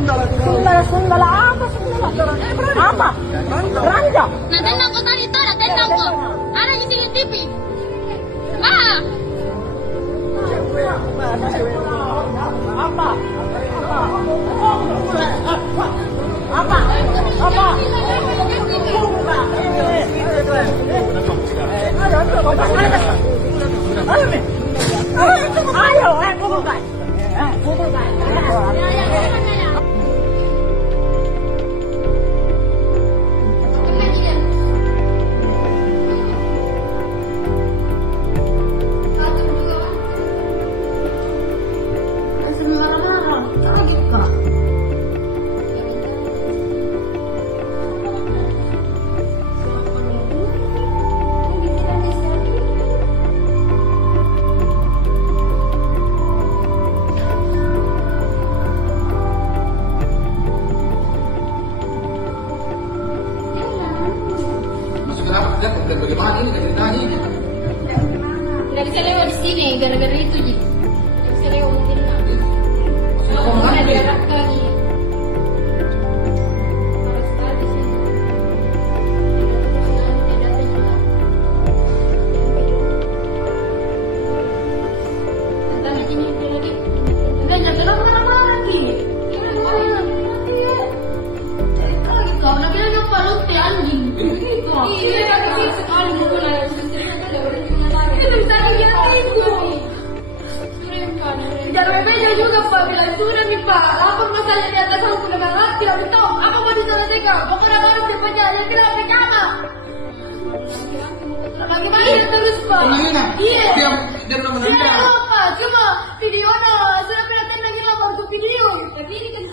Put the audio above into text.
Sundala apa Sundala? Apa? Ranja. Nah, tenang ko tadi ito, tenang ko. Ano yung CCTV? Ah! Apa? Ayo, pukul guys. Pukul guys. Dan bagaimana ini ceritanya ini? Nggak bisa lewat di sini, gara-gara itu Ji. Nggak bisa lewat mungkin. Mau kemana dia? Diarahkan. Parah sekali sih. Tentang aja nih lagi. Enggak jangan lama-lama lagi. Kau nak bilang apa lu anjing? Iya, tapi sekali mau nanya bisa dilihat itu. Jangan beda juga Pak, bilang sudah nih Pak. Lapor masalah di atas aku udah ngerti, aku tahu apa mau diselesaikan. Pokoknya harus dipercaya, dia tidak percaya. Bagaimana terus Pak? Iya. Dia belum menang. Iya Pak, cuma videonya sudah pernah tenang hilang waktu video. Tapi ini kan